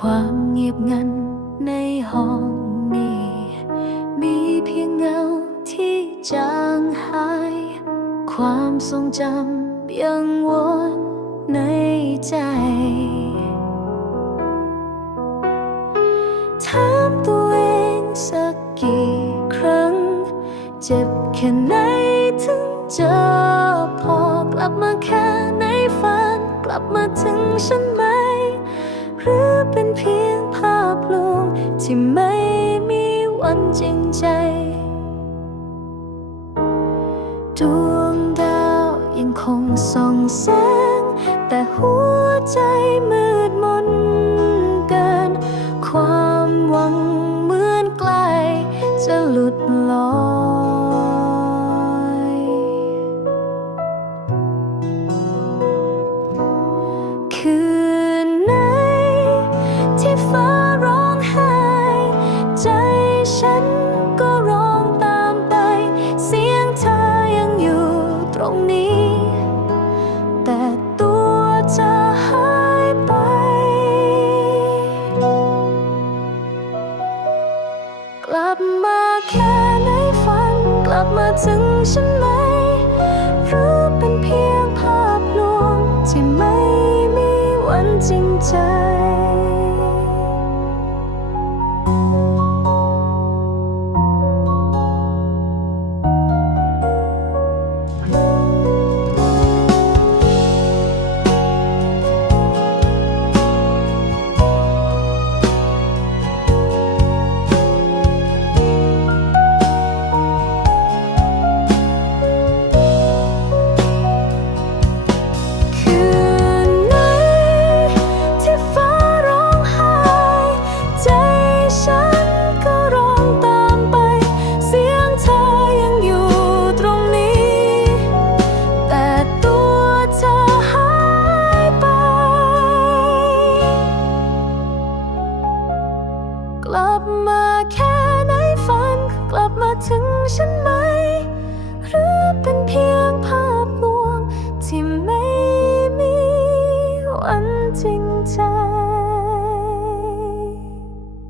ความเงียบงันในห้องนี้ มีเพียงเงาที่จางหาย ความทรงจำยังวนในใจถามตัวเองสักกี่ครั้ง เจ็บแค่ไหนถึงเจอพอกลับมาแค่ในฝัน กลับมาถึงฉันไหม ที่ไม่มีวันจริงใจดวงดาวยังคงส่องแสง แต่หัวใจมือ รงนี้ แต่ตัวเธอหายไป กลับมาแค่ในฝัน กลับมาถึงฉันไหมหรือเป็นเพียงภาพลวงที่ไม่มีวันจริงใจ กลับมาแค่ไหนฝัน กลับมาถึงฉันไหม